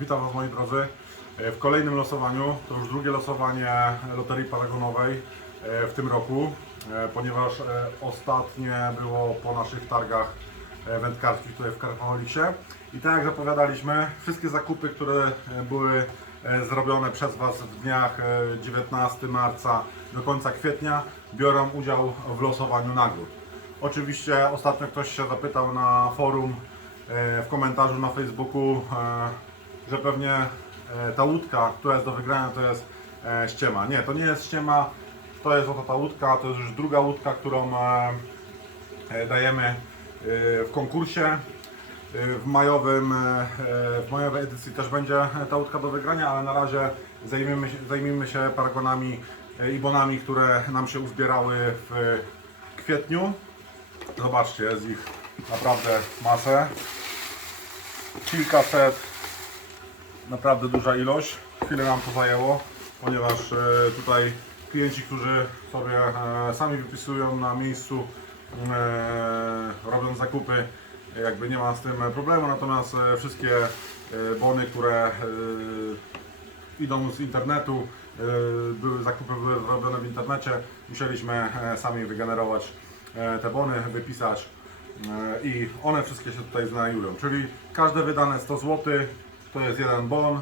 Witam Was moi drodzy E, w kolejnym losowaniu. To już drugie losowanie Loterii Paragonowej e, w tym roku, e, ponieważ ostatnie było po naszych targach wędkarskich tutaj w Karpacholiksie. I tak jak zapowiadaliśmy, wszystkie zakupy, które były zrobione przez Was w dniach e, 19 marca do końca kwietnia biorą udział w losowaniu nagród. Oczywiście ostatnio ktoś się zapytał na forum w komentarzu na Facebooku, że pewnie e, ta łódka, która jest do wygrania, to jest e, ściema. Nie, to nie jest ściema, to jest oto ta łódka, to jest już druga łódka, którą e, dajemy w konkursie. W, majowym, w majowej edycji też będzie ta łódka do wygrania, ale na razie zajmiemy się, zajmijmy się paragonami i bonami, które nam się uzbierały w kwietniu. Zobaczcie, jest ich naprawdę masę. Kilkaset, naprawdę duża ilość. Chwilę nam to zajęło, ponieważ e, tutaj klienci, którzy sobie e, sami wypisują na miejscu, e, robią zakupy, jakby nie ma z tym problemu, natomiast wszystkie bony, które idą z internetu, były zakupy były zrobione w internecie, musieliśmy sami wygenerować te bony, wypisać i one wszystkie się tutaj znajdują. Czyli każde wydane 100 zł to jest jeden bon. E,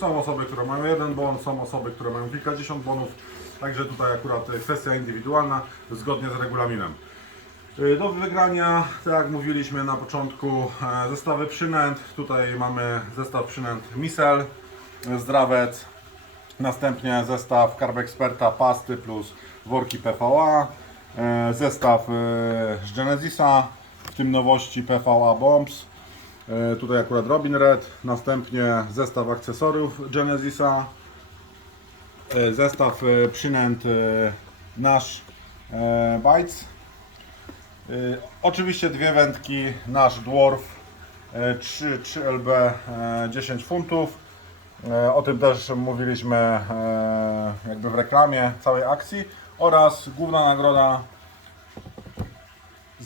Są osoby, które mają jeden bon, są osoby, które mają kilkadziesiąt bonów, także tutaj akurat kwestia indywidualna zgodnie z regulaminem. Y, Do wygrania, tak jak mówiliśmy na początku, e, zestawy przynęt. Tutaj mamy zestaw przynęt Misel, e, Zdrawec, następnie zestaw Carb pasty plus worki PVA, e, zestaw e, z Genesisa, w tym nowości PVA Bombs. E, Tutaj akurat Robin Red, następnie zestaw akcesoriów Genesisa, e, zestaw e, przynęt Nash e, Bites. Oczywiście dwie wędki, nasz dwarf y, 3, 3LB y, 10 funtów. O tym też mówiliśmy jakby w reklamie całej akcji oraz główna nagroda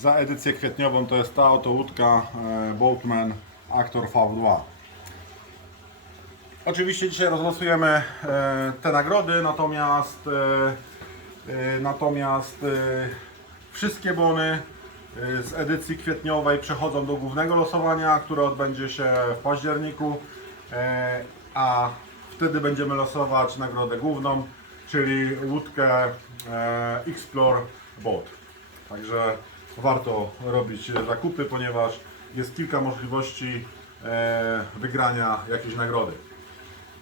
za edycję kwietniową to jest ta oto łódka y, Boatman Actor V2. Oczywiście dzisiaj rozlosujemy e, te nagrody, natomiast e, e, natomiast e, wszystkie bony e, z edycji kwietniowej przechodzą do głównego losowania, które odbędzie się w październiku, e, a wtedy będziemy losować nagrodę główną, czyli łódkę e, Explore Boat. Także warto robić zakupy, ponieważ jest kilka możliwości e, wygrania jakiejś nagrody.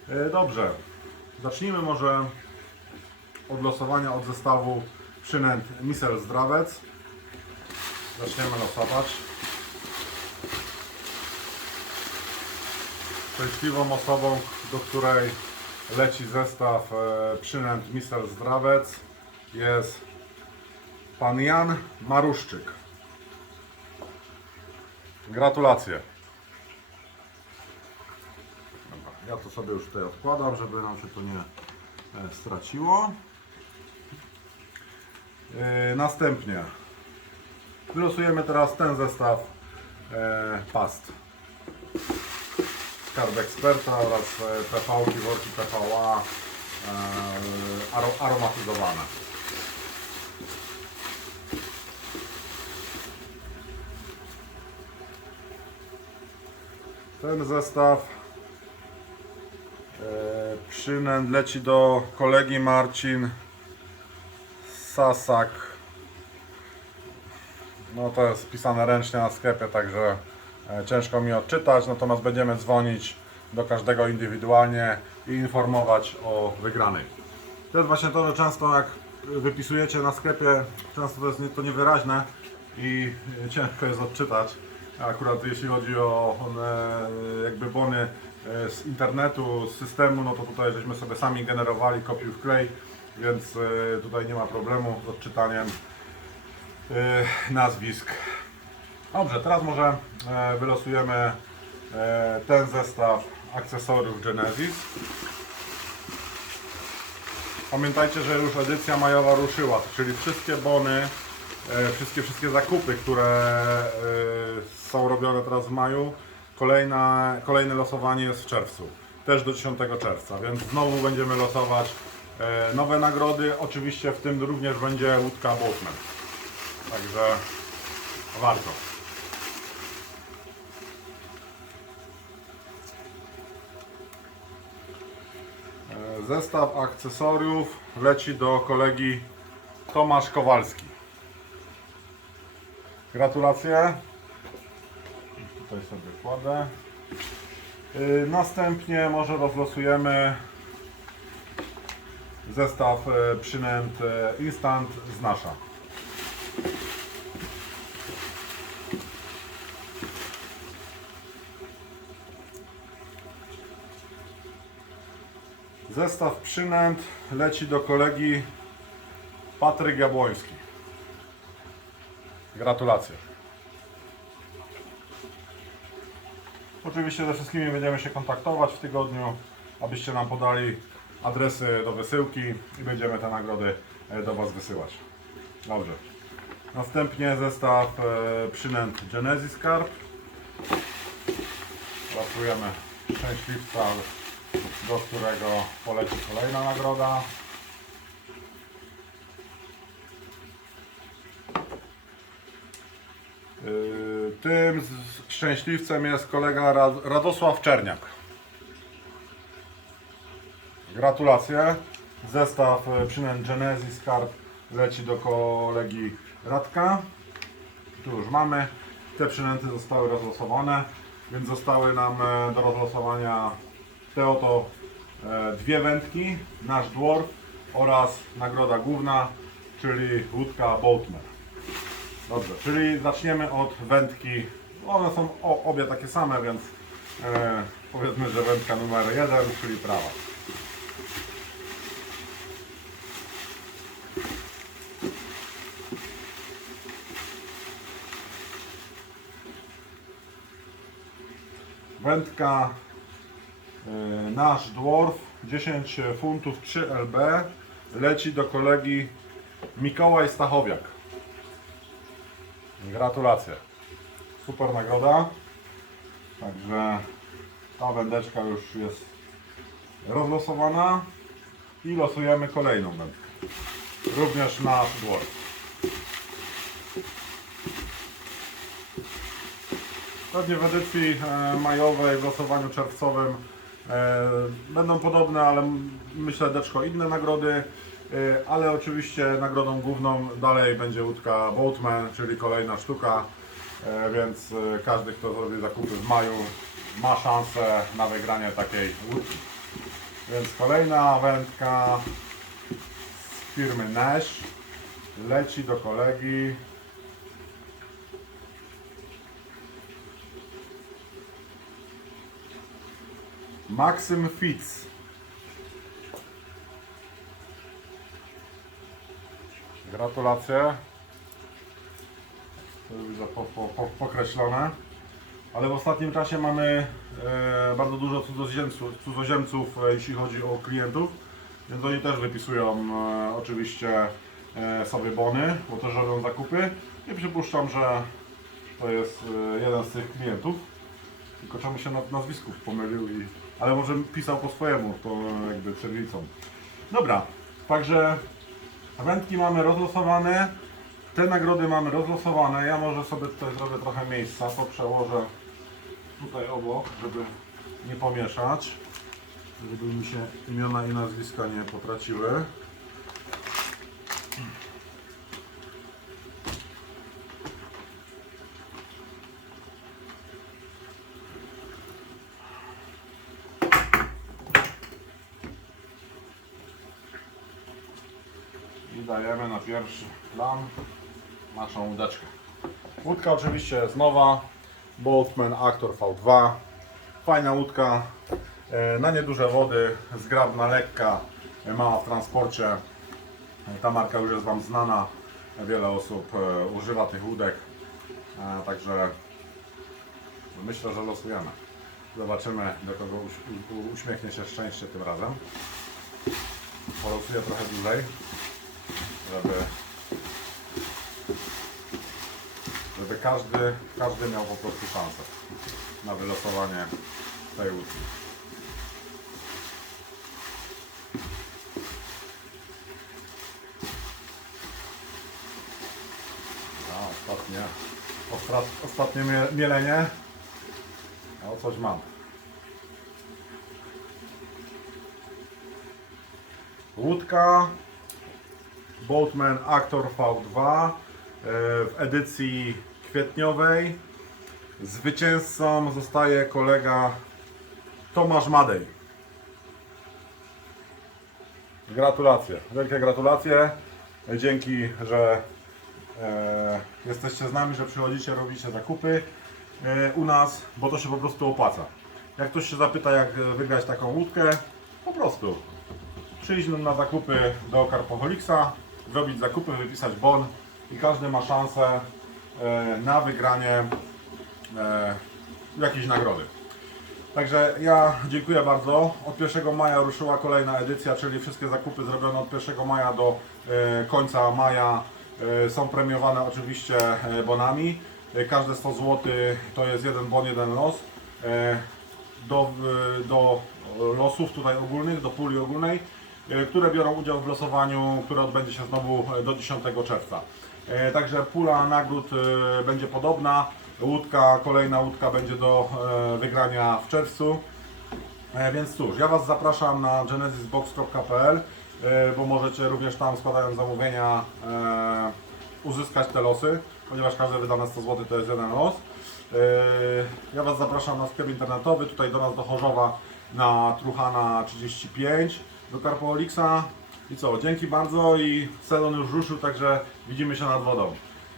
E, Dobrze, zacznijmy może od losowania od zestawu przynęt Misel Zdrawec. Zaczniemy losować. Szczęśliwą osobą, do której leci zestaw e, przynęt Misel Zdrawec jest pan Jan Maruszczyk. Gratulacje. Dobra, ja to sobie już tutaj odkładam, żeby nam się to nie e, straciło. E, Następnie wylosujemy teraz ten zestaw e, past. Skarb Eksperta oraz PV-ki, worki PVA aro, aromatyzowane. Ten zestaw e, przynęt leci do kolegi Marcin Sasak. No to jest pisane ręcznie na sklepie, także e, ciężko mi odczytać, natomiast będziemy dzwonić do każdego indywidualnie i informować o wygranej. To jest właśnie to, że często jak wypisujecie na sklepie, często to jest to niewyraźne i ciężko jest odczytać. Akurat jeśli chodzi o one, jakby bony e, z internetu, z systemu, no to tutaj żeśmy sobie sami generowali kopiuj w klej, więc e, tutaj nie ma problemu z odczytaniem e, nazwisk. Dobrze, teraz może e, wylosujemy e, ten zestaw akcesoriów Genesis. Pamiętajcie, że już edycja majowa ruszyła, czyli wszystkie bony, e, wszystkie, wszystkie zakupy, które e, są robione teraz w maju, kolejne, losowanie jest w czerwcu, też do 10 czerwca, więc znowu będziemy losować e, nowe nagrody. Oczywiście w tym również będzie łódka Boatman. Także warto. E, Zestaw akcesoriów leci do kolegi Tomasz Kowalski. Gratulacje. Tutaj sobie kładę. Y, Następnie może rozlosujemy zestaw e, przynęt e, Instant z nasza. Zestaw przynęt leci do kolegi Patryk Jabłoński. Gratulacje. Oczywiście ze wszystkimi będziemy się kontaktować w tygodniu, abyście nam podali adresy do wysyłki i będziemy te nagrody e, do Was wysyłać. Dobrze. Następnie zestaw e, przynęt Genesis Carp. Pracujemy szczęśliwca, do którego poleci kolejna nagroda. Yy, Tym szczęśliwcem jest kolega Ra- Radosław Czerniak. Gratulacje. Zestaw e, przynęt Genesis Carp leci do kolegi Radka. Tu już mamy. Te przynęty zostały rozlosowane, więc zostały nam e, do rozlosowania te oto e, dwie wędki, nasz dwarf oraz nagroda główna, czyli łódka Boatman. Dobrze, czyli zaczniemy od wędki. One są obie takie same, więc e, powiedzmy, że wędka numer jeden, czyli prawa. Wędka e, nasz dwarf 10 funtów 3 LB leci do kolegi Mikołaj Stachowiak. Gratulacje. Super nagroda. Także ta wędeczka już jest rozlosowana i losujemy kolejną wędkę. Również na dwarf. Pewnie w edycji e, majowej, w losowaniu czerwcowym e, będą podobne, ale myślę deczko inne nagrody. E, ale oczywiście nagrodą główną dalej będzie łódka Boatman, czyli kolejna sztuka. E, więc e, każdy, kto zrobi zakupy w maju, ma szansę na wygranie takiej łódki. Więc kolejna wędka z firmy Nash leci do kolegi Maksym Fitz. Gratulacje. To już po, po, po, pokreślone. Ale w ostatnim czasie mamy e, bardzo dużo cudzoziemców, cudzoziemców, e, jeśli chodzi o klientów. Więc oni też wypisują e, oczywiście e, sobie bony, bo też robią zakupy. I przypuszczam, że to jest e, jeden z tych klientów. Tylko czemu się na nazwisków pomylił i... Ale może pisał po swojemu, to jakby cyrylicą. Dobra, także wędki mamy rozlosowane. Te nagrody mamy rozlosowane. Ja może sobie tutaj zrobię trochę miejsca, to przełożę tutaj obok, żeby nie pomieszać. Żeby mi się imiona i nazwiska nie potraciły. I dajemy na pierwszy plan naszą łódeczkę. Łódka oczywiście jest nowa. Boatman Actor V2. Fajna łódka. e, Na nieduże wody, zgrabna, lekka, e, mała w transporcie. E, Ta marka już jest Wam znana. Wiele osób używa tych łódek. Także myślę, że losujemy. Zobaczymy, do kogo uśmiechnie się szczęście tym razem. Polosuję trochę dłużej żeby, żeby każdy, każdy miał po prostu szansę. na wylosowanie tej łódki. Ostatnie, ostatnie mie, mielenie. O, coś mam. Łódka Boatman Actor V2 e, w edycji kwietniowej. Zwycięzcą zostaje kolega Tomasz Madej. Gratulacje, wielkie gratulacje. Dzięki, że e, jesteście z nami, że przychodzicie, robicie zakupy e, u nas, bo to się po prostu opłaca. Jak ktoś się zapyta, jak wygrać taką łódkę, po prostu przyjść na zakupy do Carpoholicsa, zrobić zakupy, wypisać bon i każdy ma szansę e, na wygranie e, jakiejś nagrody. Także ja dziękuję bardzo. Od 1 maja ruszyła kolejna edycja, czyli wszystkie zakupy zrobione od 1 maja do e, końca maja są premiowane oczywiście bonami. Każde 100 zł to jest jeden bon, jeden los. Do, do losów tutaj ogólnych, do puli ogólnej, które biorą udział w losowaniu, które odbędzie się znowu e, do 10 czerwca. E, Także pula nagród e, będzie podobna. Łódka, kolejna łódka będzie do e, wygrania w czerwcu. E, Więc cóż, ja Was zapraszam na genesisbox.pl, e, bo możecie również tam składając zamówienia e, uzyskać te losy, ponieważ każde wydane 100 zł to jest jeden los. E, Ja Was zapraszam na sklep internetowy, tutaj do nas do Chorzowa na Truchana 35, do Carpoolixa. I co, dzięki bardzo i sezon już ruszył, także widzimy się nad wodą.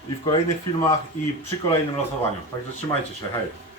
I w kolejnych filmach i przy kolejnym losowaniu. Także trzymajcie się, hej!